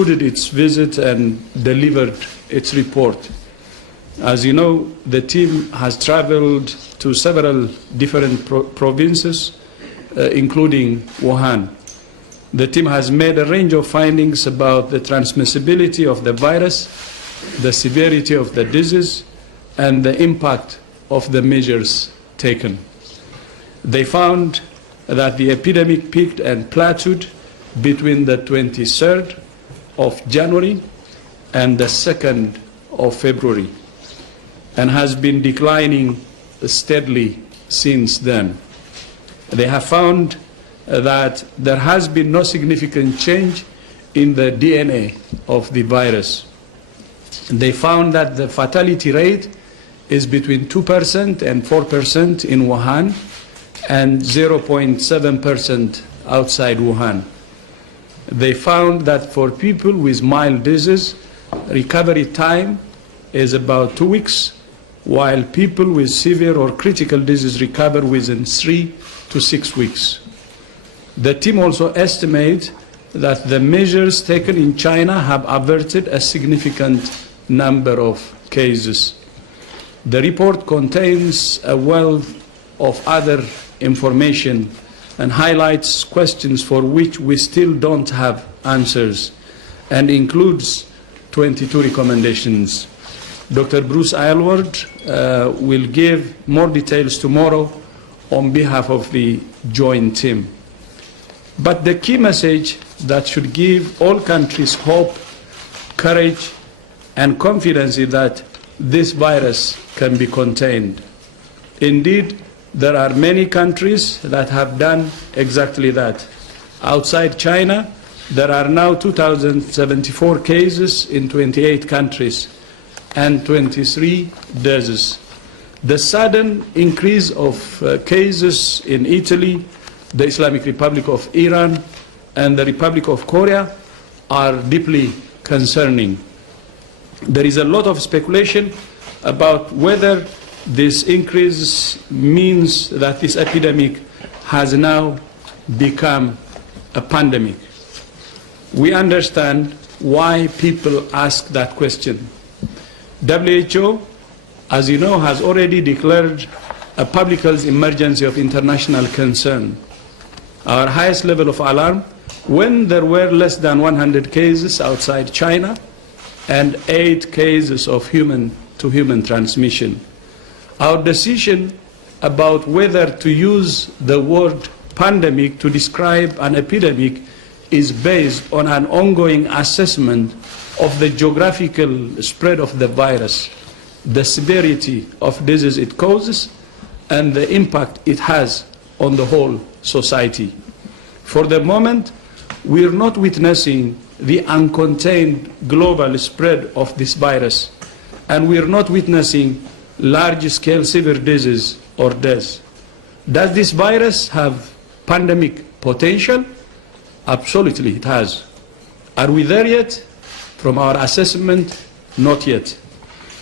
concluded its visit and delivered its report. As you know, the team has traveled to several different provinces, including Wuhan. The team has made a range of findings about the transmissibility of the virus, the severity of the disease, and the impact of the measures taken. They found that the epidemic peaked and plateaued between the 23rd of January and the 2nd of February, and has been declining steadily since then. They have found that there has been no significant change in the DNA of the virus. They found that the fatality rate is between 2% and 4% in Wuhan and 0.7% outside Wuhan. They found that for people with mild disease, recovery time is about 2 weeks, while people with severe or critical disease recover within 3 to 6 weeks. The team also estimates that the measures taken in China have averted a significant number of cases. The report contains a wealth of other information and highlights questions for which we still don't have answers, and includes 22 recommendations. Dr. Bruce Aylward will give more details tomorrow on behalf of the joint team. But the key message that should give all countries hope, courage, and confidence is that this virus can be contained. Indeed, there are many countries that have done exactly that. Outside China, there are now 2,074 cases in 28 countries and 23 deaths. The sudden increase of cases in Italy, the Islamic Republic of Iran, and the Republic of Korea are deeply concerning. There is a lot of speculation about whether this increase means that this epidemic has now become a pandemic. We understand why people ask that question. WHO, as you know, has already declared a public health emergency of international concern. Our highest level of alarm when there were less than 100 cases outside China and 8 cases of human-to-human transmission. Our decision about whether to use the word pandemic to describe an epidemic is based on an ongoing assessment of the geographical spread of the virus, the severity of disease it causes, and the impact it has on the whole society. For the moment, we are not witnessing the uncontained global spread of this virus, and we are not witnessing large-scale severe disease or death. Does this virus have pandemic potential? Absolutely, it has. Are we there yet? From our assessment, not yet.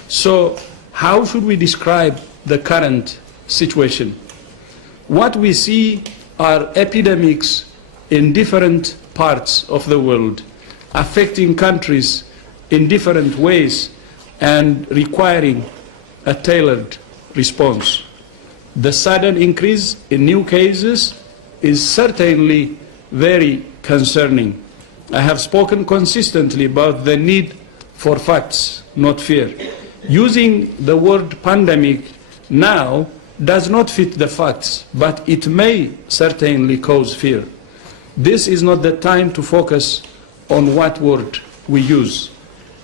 So, how should we describe the current situation? What we see are epidemics in different parts of the world, affecting countries in different ways and requiring a tailored response. The sudden increase in new cases is certainly very concerning. I have spoken consistently about the need for facts, not fear. Using the word pandemic now does not fit the facts, but it may certainly cause fear. This is not the time to focus on what word we use.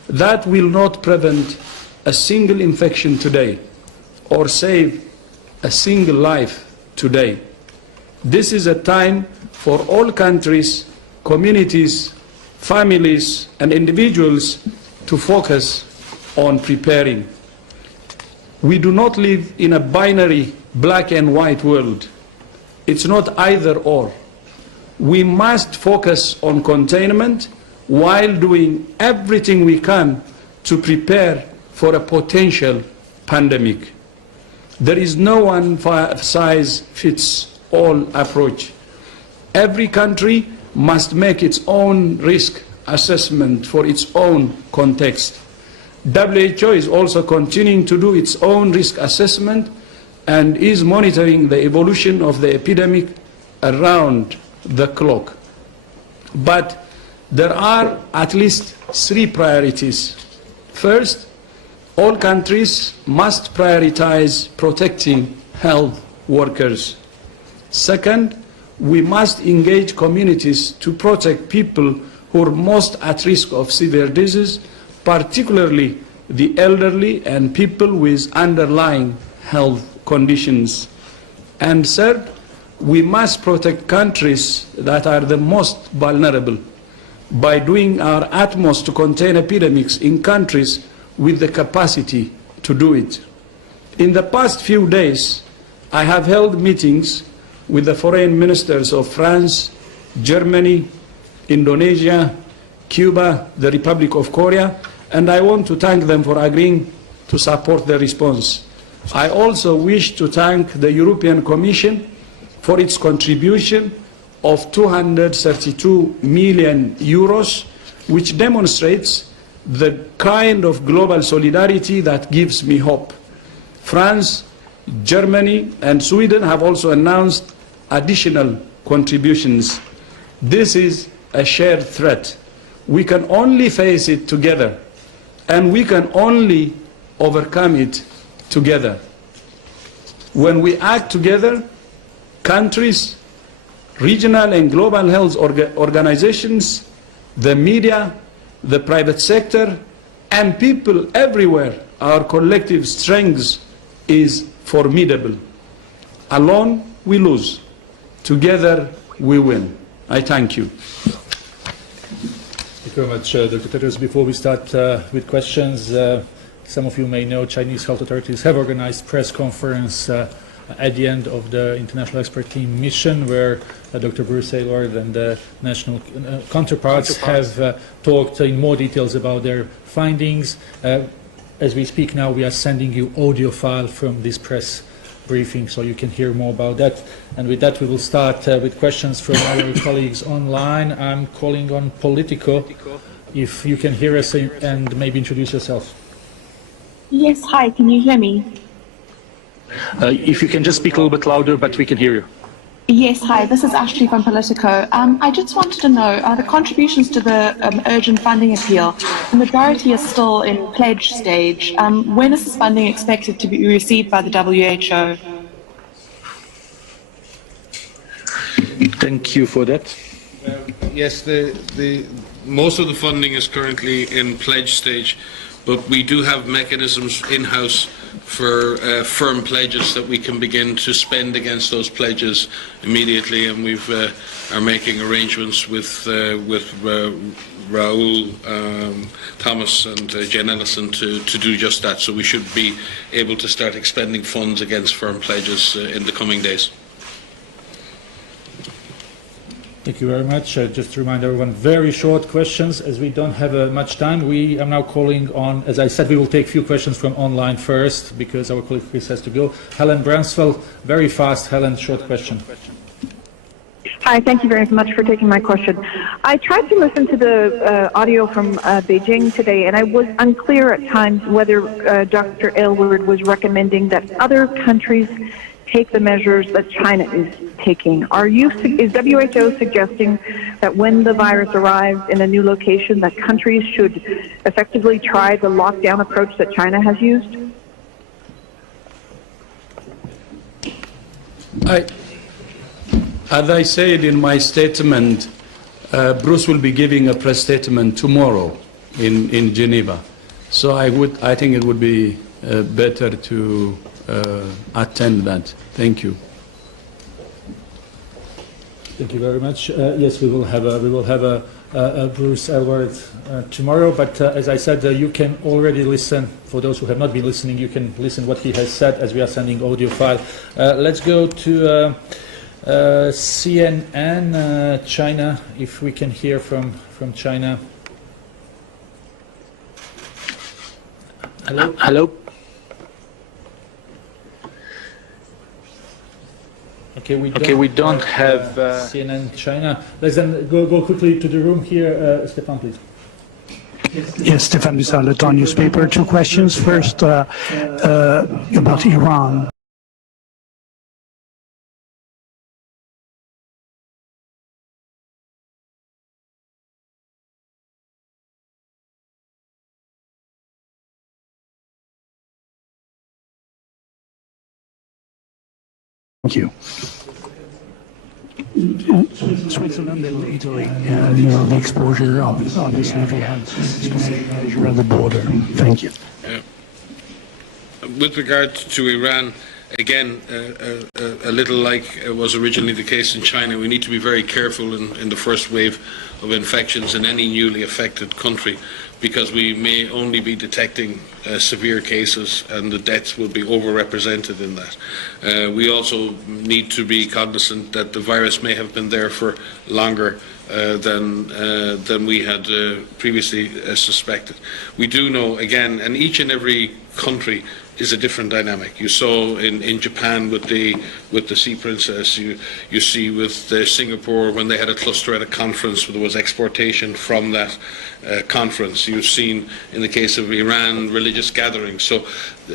That will not prevent a single infection today or save a single life today. This is a time for all countries, communities, families, and individuals to focus on preparing. We do not live in a binary black and white world. It's not either or. We must focus on containment while doing everything we can to prepare for a potential pandemic. There is no one-size-fits-all approach. Every country must make its own risk assessment for its own context. WHO is also continuing to do its own risk assessment and is monitoring the evolution of the epidemic around the clock. But there are at least three priorities. First, all countries must prioritize protecting health workers. Second, we must engage communities to protect people who are most at risk of severe disease, particularly the elderly and people with underlying health conditions. And third, we must protect countries that are the most vulnerable by doing our utmost to contain epidemics in countries with the capacity to do it. In the past few days, I have held meetings with the foreign ministers of France, Germany, Indonesia, Cuba, the Republic of Korea, and I want to thank them for agreeing to support the response. I also wish to thank the European Commission for its contribution of 232 million euros, which demonstrates the kind of global solidarity that gives me hope. France, Germany, and Sweden have also announced additional contributions. This is a shared threat. We can only face it together, and we can only overcome it together. When we act together, countries, regional and global health organizations, the media, the private sector, and people everywhere, our collective strength is formidable. Alone, we lose. Together, we win. I thank you. Thank you very much, Dr. Tedros. Before we start with questions, some of you may know Chinese health authorities have organized press conference at the end of the International Expert Team mission, where Dr. Bruce Aylward and the national counterparts have talked in more details about their findings. As we speak now, we are sending you audio file from this press briefing, so you can hear more about that. And with that, we will start with questions from our colleagues online. I'm calling on Politico. If you can hear us and maybe introduce yourself. Yes, hi, can you hear me? If you can just speak a little bit louder, but we can hear you. Yes, hi, this is Ashley from Politico. I just wanted to know, the contributions to the urgent funding appeal, the majority are still in pledge stage. When is this funding expected to be received by the WHO? Thank you for that. Yes, the most of the funding is currently in pledge stage, but we do have mechanisms in-house for firm pledges that we can begin to spend against those pledges immediately, and we've are making arrangements with Raoul Thomas and Jen Ellison to do just that. So we should be able to start expending funds against firm pledges in the coming days. Thank you very much. Just to remind everyone, very short questions, as we don't have much time. We are now calling on, as I said, we will take a few questions from online first, because our colleague Chris has to go. Helen Bransfeld, very fast. Helen, short question. Hi, thank you very much for taking my question. I tried to listen to the audio from Beijing today, and I was unclear at times whether Dr. Aylward was recommending that other countries take the measures that China is taking. Is WHO suggesting that when the virus arrives in a new location, that countries should effectively try the lockdown approach that China has used? As I said in my statement, Bruce will be giving a press statement tomorrow in Geneva. So I think it would be better to attend that. Thank you. Thank you very much. Yes, we will have a Bruce Aylward tomorrow. But as I said, you can already listen. For those who have not been listening, you can listen what he has said as we are sending audio file. Let's go to CNN China. If we can hear from China. Hello. Okay, we don't have CNN China. Let's then go quickly to the room here. Stefan, please. Yes, Stefan Bissal, Le Temps newspaper. Two questions. First, about Iran. Thank you. Switzerland and Italy, the exposure obviously we had specific measure at the border. Thank you. With regard to Iran, again, a little like was originally the case in China, we need to be very careful in the first wave of infections in any newly affected country, because we may only be detecting severe cases and the deaths will be overrepresented in that. We also need to be cognizant that the virus may have been there for longer than we had previously suspected. We do know, again, and each and every country is a different dynamic. You saw in Japan with the Sea Princess. You see with Singapore when they had a cluster at a conference, there was exportation from that conference. You've seen in the case of Iran religious gatherings. So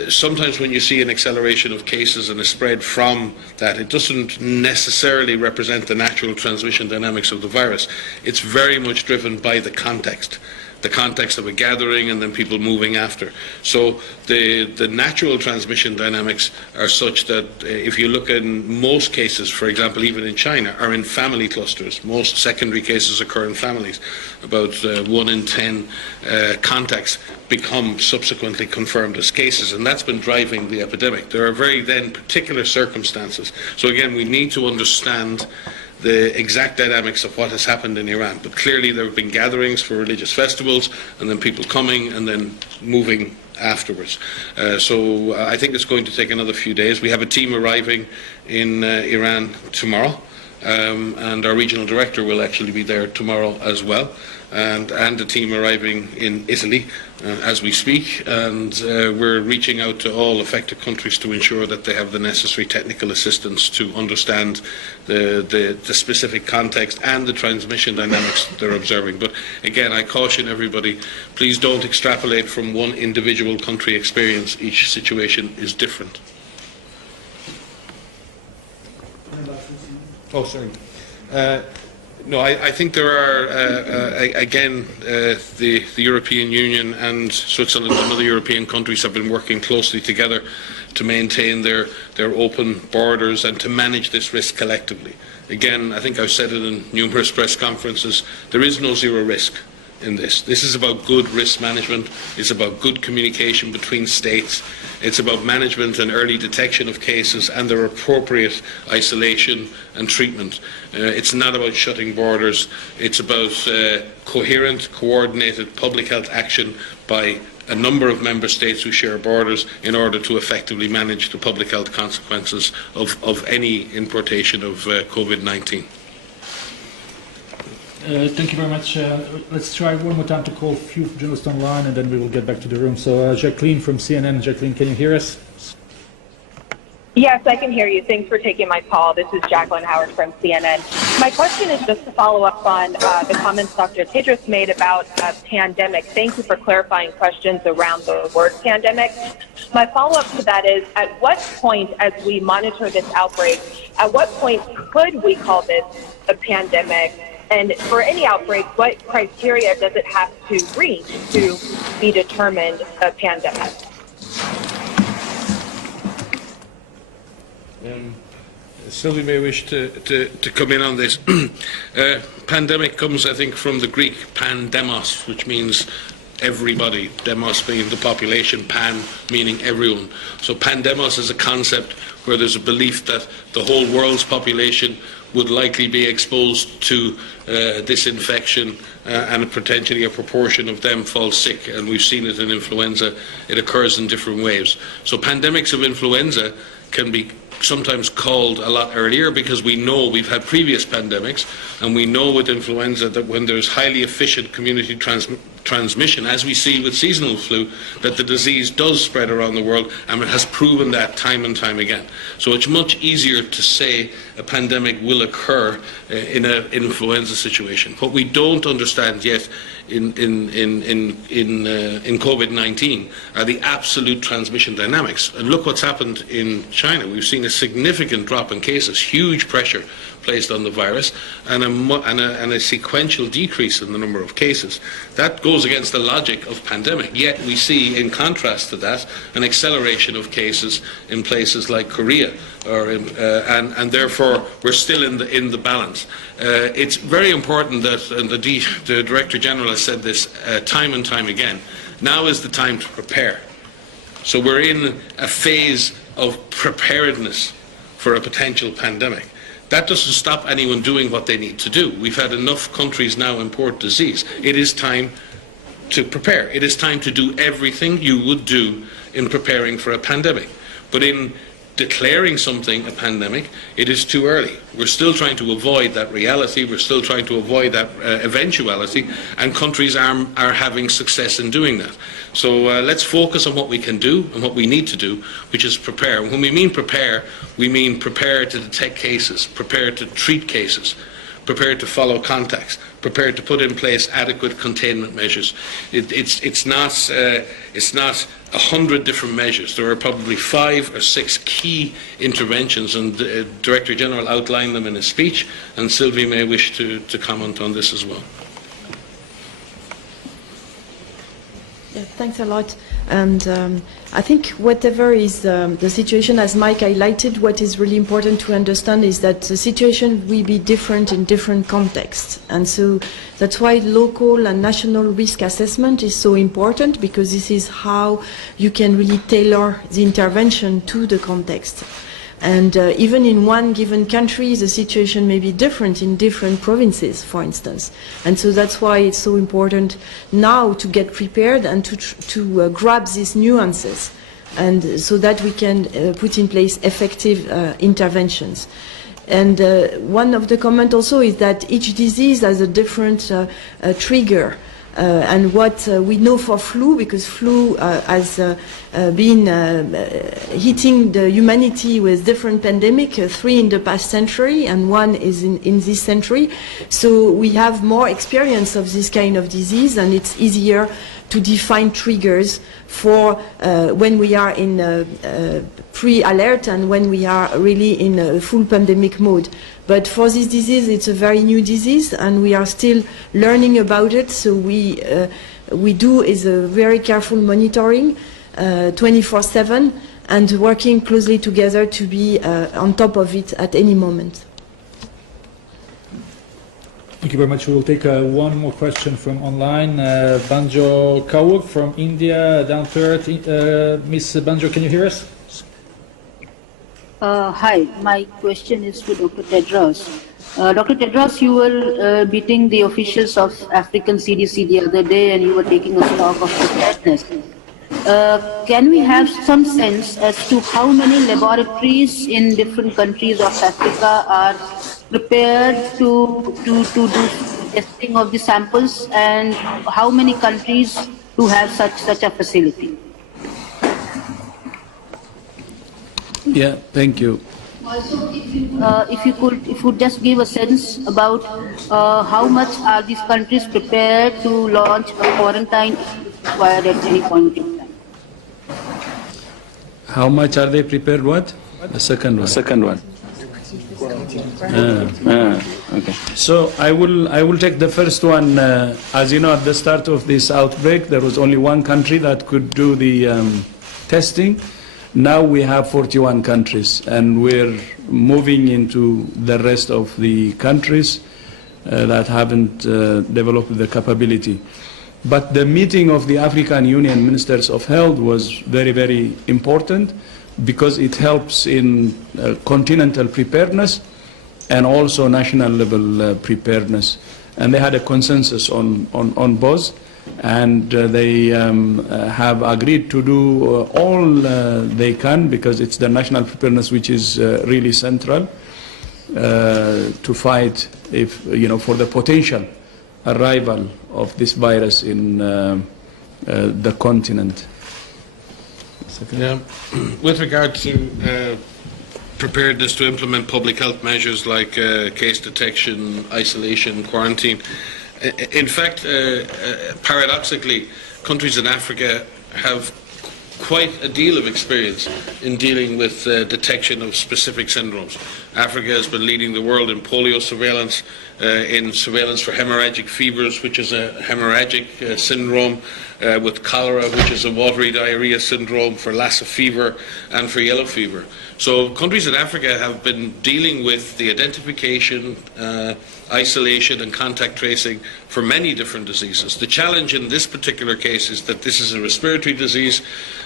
sometimes when you see an acceleration of cases and a spread from that, it doesn't necessarily represent the natural transmission dynamics of the virus. It's very much driven by the context of a gathering and then people moving after. So the natural transmission dynamics are such that if you look in most cases, for example, even in China, are in family clusters. Most secondary cases occur in families. About 1 in 10 contacts become subsequently confirmed as cases, and that's been driving the epidemic. There are very then particular circumstances. So again, we need to understand the exact dynamics of what has happened in Iran. But clearly there have been gatherings for religious festivals and then people coming and then moving afterwards. So I think it's going to take another few days. We have a team arriving in Iran tomorrow. And our regional director will actually be there tomorrow as well, and a team arriving in Italy as we speak, and we're reaching out to all affected countries to ensure that they have the necessary technical assistance to understand the specific context and the transmission dynamics that they're observing. But again, I caution everybody, please don't extrapolate from one individual country experience. Each situation is different. Oh, sorry. No, I think there are, again, the European Union and Switzerland and other European countries have been working closely together to maintain their open borders and to manage this risk collectively. Again, I think I've said it in numerous press conferences, there is no zero risk in this. This is about good risk management. It's about good communication between states. It's about management and early detection of cases and their appropriate isolation and treatment. It's not about shutting borders. It's about coherent, coordinated public health action by a number of member states who share borders in order to effectively manage the public health consequences of any importation of COVID-19. Thank you very much. Let's try one more time to call a few journalists online and then we will get back to the room. So Jacqueline from CNN. Jacqueline, can you hear us? Yes, I can hear you. Thanks for taking my call. This is Jacqueline Howard from CNN. My question is just to follow up on the comments Dr. Tedros made about pandemic. Thank you for clarifying questions around the word pandemic. My follow-up to that is, at what point, as we monitor this outbreak, at what point could we call this a pandemic? And for any outbreak, what criteria does it have to reach to be determined a pandemic? Sylvie may wish to come in on this. Pandemic comes, I think, from the Greek pandemos, which means everybody, demos being the population, pan meaning everyone. So pandemos is a concept where there's a belief that the whole world's population would likely be exposed to this infection and potentially a proportion of them fall sick, and we've seen it in influenza. It occurs in different waves. So pandemics of influenza can be sometimes called a lot earlier, because we know we've had previous pandemics, and we know with influenza that when there's highly efficient community transmission, as we see with seasonal flu, that the disease does spread around the world, and it has proven that time and time again. So it's much easier to say a pandemic will occur in an influenza situation. What we don't understand yet in COVID-19 are the absolute transmission dynamics. And look what's happened in China. We've seen a significant drop in cases, huge pressure placed on the virus, and a sequential decrease in the number of cases. That goes against the logic of pandemic. Yet we see, in contrast to that, an acceleration of cases in places like Korea, and therefore we're still in the balance. It's very important that, and the Director General has said this time and time again, now is the time to prepare. So we're in a phase of preparedness for a potential pandemic. That doesn't stop anyone doing what they need to do. We've had enough countries now import disease. It is time to prepare. It is time to do everything you would do in preparing for a pandemic. But in declaring something a pandemic, it is too early. We're still trying to avoid that reality. We're still trying to avoid that eventuality, and countries are having success in doing that. So let's focus on what we can do and what we need to do, which is prepare. When we mean prepare to detect cases, prepare to treat cases, prepared to follow contacts, prepared to put in place adequate containment measures. It's not 100 different measures. There are probably 5 or 6 key interventions, and the Director General outlined them in his speech, and Sylvie may wish to comment on this as well. Yeah, thanks a lot. And I think whatever is the situation, as Mike highlighted, what is really important to understand is that the situation will be different in different contexts. And so that's why local and national risk assessment is so important, because this is how you can really tailor the intervention to the context. And even in one given country, the situation may be different in different provinces, for instance. And so that's why it's so important now to get prepared and to grab these nuances, and so that we can put in place effective interventions. And one of the comments also is that each disease has a different trigger. And what we know for flu, because flu has been hitting the humanity with different pandemics, 3 in the past century and 1 is in this century. So we have more experience of this kind of disease, and it's easier to define triggers for when we are in pre-alert and when we are really in a full pandemic mode. But for this disease, it's a very new disease, and we are still learning about it. So we do is a very careful monitoring, 24/7, and working closely together to be on top of it at any moment. Thank you very much. We will take one more question from online. Banjo Kawuk from India, down to earth. Miss Banjo, can you hear us? Hi, my question is to Dr. Tedros. Dr. Tedros, you were meeting the officials of African CDC the other day, and you were taking a stock of preparedness. Can we have some sense as to how many laboratories in different countries of Africa are prepared to do testing of the samples, and how many countries do have such a facility? Yeah, thank you. Also, if you could just give a sense about how much are these countries prepared to launch a quarantine if required at any point in time? How much are they prepared? What? The second one. Second one. Okay. So I will take the first one. As you know, at the start of this outbreak, there was only one country that could do the testing. Now we have 41 countries, and we're moving into the rest of the countries that haven't developed the capability. But the meeting of the African Union Ministers of Health was very, very important, because it helps in continental preparedness and also national level preparedness. And they had a consensus on both. and they have agreed to do all they can, because it's the national preparedness which is really central to fight, if for the potential arrival of this virus in the continent. Yeah. With regard to preparedness to implement public health measures like case detection, isolation, quarantine, in fact, paradoxically, countries in Africa have quite a deal of experience in dealing with detection of specific syndromes. Africa has been leading the world in polio surveillance, in surveillance for hemorrhagic fevers, which is a hemorrhagic syndrome, with cholera, which is a watery diarrhea syndrome, for Lassa fever and for yellow fever. So countries in Africa have been dealing with the identification, isolation and contact tracing for many different diseases. The challenge in this particular case is that this is a respiratory disease,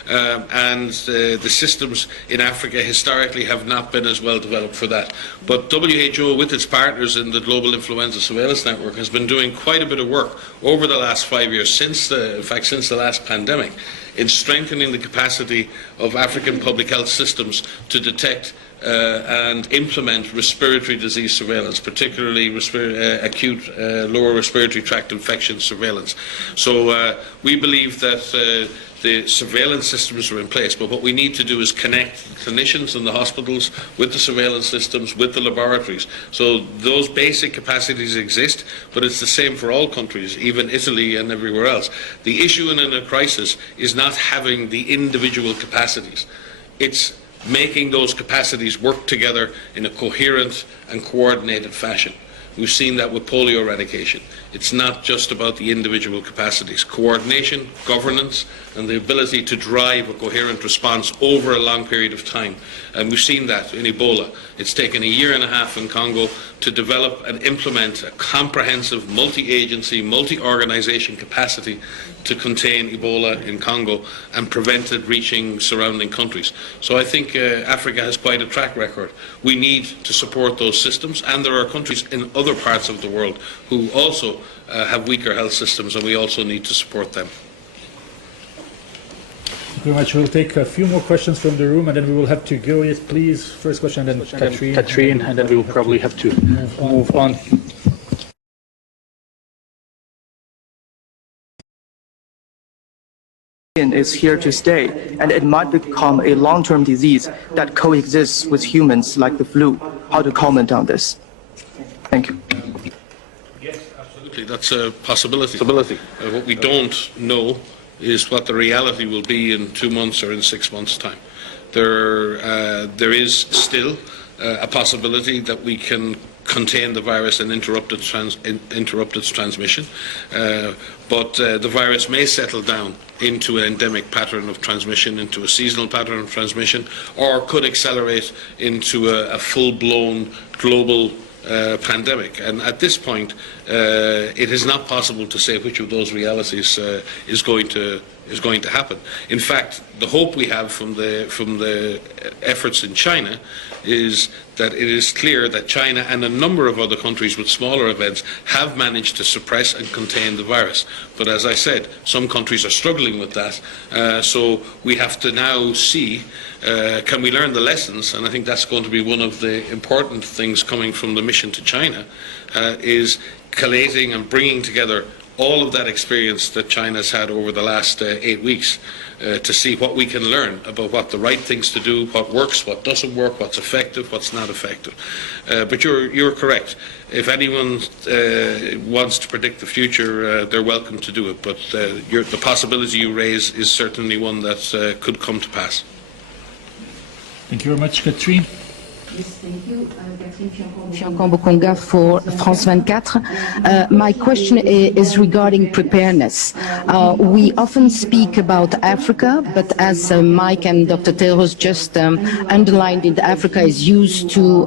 and the systems in Africa historically have not been as well developed for that. But WHO, with its partners in the Global Influenza Surveillance Network, has been doing quite a bit of work over the last 5 years, since the last pandemic, in strengthening the capacity of African public health systems to detect and implement respiratory disease surveillance, particularly acute lower respiratory tract infection surveillance. So we believe that the surveillance systems are in place, but what we need to do is connect clinicians in the hospitals with the surveillance systems, with the laboratories. So those basic capacities exist, but it's the same for all countries, even Italy and everywhere else. The issue in a crisis is not having the individual capacities. It's making those capacities work together in a coherent and coordinated fashion. We've seen that with polio eradication. It's not just about the individual capacities. Coordination, governance, and the ability to drive a coherent response over a long period of time. And we've seen that in Ebola. It's taken a year and a half in Congo to develop and implement a comprehensive multi-agency, multi-organization capacity to contain Ebola in Congo and prevent it reaching surrounding countries. So I think Africa has quite a track record. We need to support those systems, and there are countries in other parts of the world who also have weaker health systems, and we also need to support them. Thank you very much. We'll take a few more questions from the room, and then we will have to go. Yes, please. First question, and then Catherine, and then we will probably have to move on. Is here to stay, and it might become a long-term disease that coexists with humans like the flu. How to comment on this? Thank you. Yes, absolutely. That's a possibility. What we don't know is what the reality will be in 2 months or in 6 months' time. There is still a possibility that we can contain the virus and interrupt its transmission, but the virus may settle down into an endemic pattern of transmission, into a seasonal pattern of transmission, or could accelerate into a full-blown global pandemic. And at this point, it is not possible to say which of those realities is going to happen. In fact, the hope we have from the efforts in China is that it is clear that China and a number of other countries with smaller events have managed to suppress and contain the virus. But as I said, some countries are struggling with that. So we have to now see, can we learn the lessons? And I think that's going to be one of the important things coming from the mission to China, is collating and bringing together all of that experience that China's had over the last 8 weeks to see what we can learn about what the right things to do, what works, what doesn't work, what's effective, what's not effective. But you're correct. If anyone wants to predict the future, they're welcome to do it. But the possibility you raise is certainly one that could come to pass. Thank you very much, Catherine. Yes, thank you. Catherine Bokonga for France 24. My question is regarding preparedness. We often speak about Africa, but as Mike and Dr. Tedros just underlined it, Africa is used to,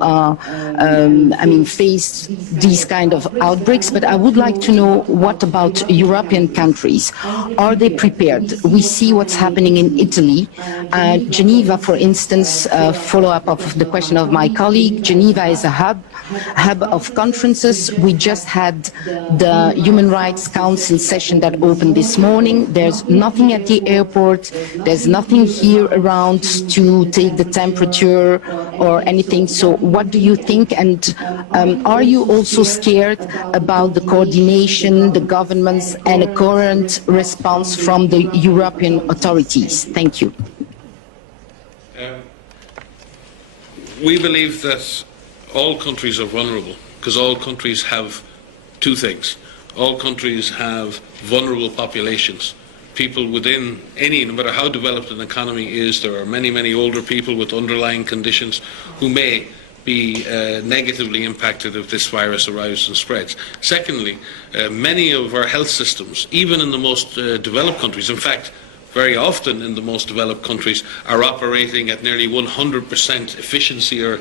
face these kind of outbreaks. But I would like to know, what about European countries? Are they prepared? We see what's happening in Italy. Geneva, for instance, follow-up of the question of my colleague, Geneva is a hub of conferences. We just had the Human Rights Council session that opened this morning. There's nothing at the airport. There's nothing here around to take the temperature or anything. So what do you think? And are you also scared about the coordination, the governments, and a coherent response from the European authorities? Thank you. We believe that all countries are vulnerable because all countries have two things. All countries have vulnerable populations. People within any, no matter how developed an economy is, there are many, many older people with underlying conditions who may be negatively impacted if this virus arrives and spreads. Secondly, many of our health systems, even in the most developed countries, in fact, very often in the most developed countries, are operating at nearly 100% efficiency or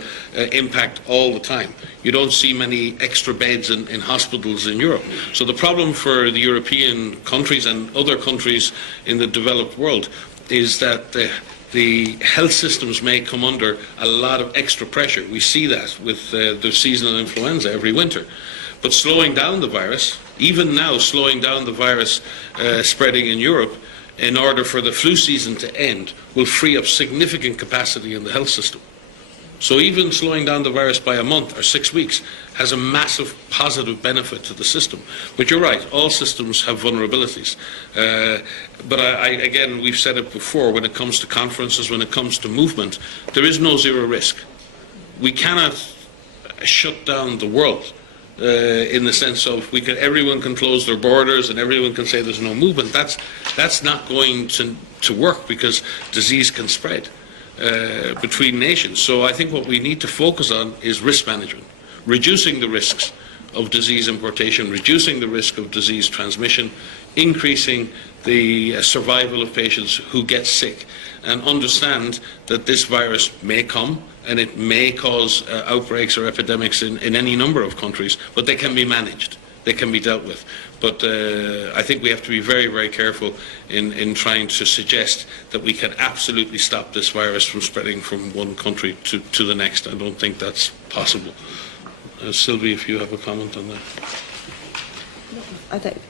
impact all the time. You don't see many extra beds in hospitals in Europe. So the problem for the European countries and other countries in the developed world is that the health systems may come under a lot of extra pressure. We see that with the seasonal influenza every winter. But slowing down the virus, even now slowing down the virus spreading in Europe, in order for the flu season to end, will free up significant capacity in the health system. So even slowing down the virus by a month or 6 weeks has a massive positive benefit to the system. But you're right, all systems have vulnerabilities. But again, we've said it before, when it comes to conferences, when it comes to movement, there is no zero risk. We cannot shut down the world. In the sense of everyone can close their borders and everyone can say there's no movement. That's not going to work because disease can spread between nations. So I think what we need to focus on is risk management, reducing the risks of disease importation, reducing the risk of disease transmission, increasing the survival of patients who get sick, and understand that this virus may come and it may cause outbreaks or epidemics in any number of countries, but they can be managed, they can be dealt with. But I think we have to be very, very careful in trying to suggest that we can absolutely stop this virus from spreading from one country to the next. I don't think that's possible. Sylvie, if you have a comment on that.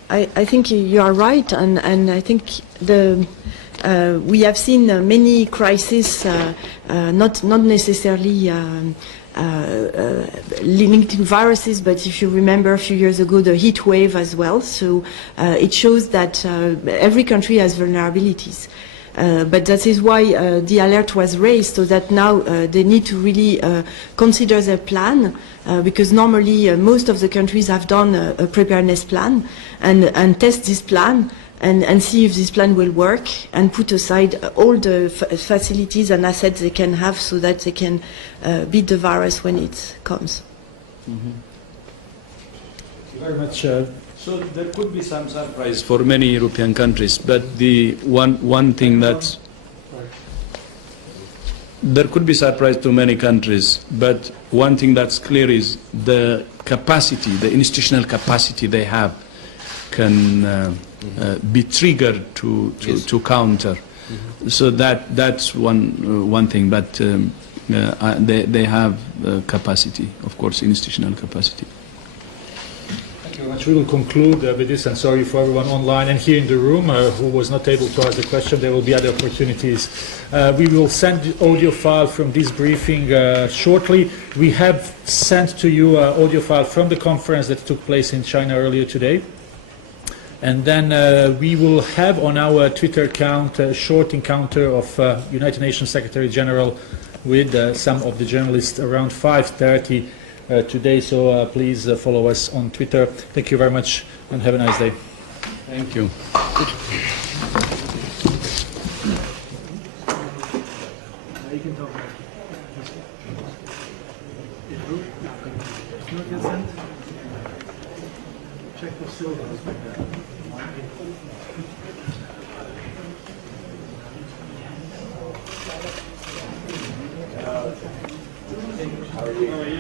I think you are right, and I think we have seen many crises, not necessarily linked to viruses, but if you remember a few years ago, the heat wave as well. So it shows that every country has vulnerabilities. But that is why the alert was raised, so that now they need to really consider their plan, because normally most of the countries have done a preparedness plan and test this plan and see if this plan will work and put aside all the facilities and assets they can have so that they can beat the virus when it comes. Thank you very much. So there could be some surprise for many European countries, but the one thing that's there could be surprise to many countries, but one thing that's clear is the capacity, the institutional capacity they have can be triggered to counter. So that's one thing, but they have capacity, of course, institutional capacity. Thank you very much. We will conclude with this, and sorry for everyone online and here in the room who was not able to ask the question. There will be other opportunities. We will send the audio file from this briefing shortly. We have sent to you an audio file from the conference that took place in China earlier today. And then we will have on our Twitter account a short encounter of United Nations Secretary General with some of the journalists around 5:30 today. So please follow us on Twitter. Thank you very much and have a nice day. Thank you. How are you?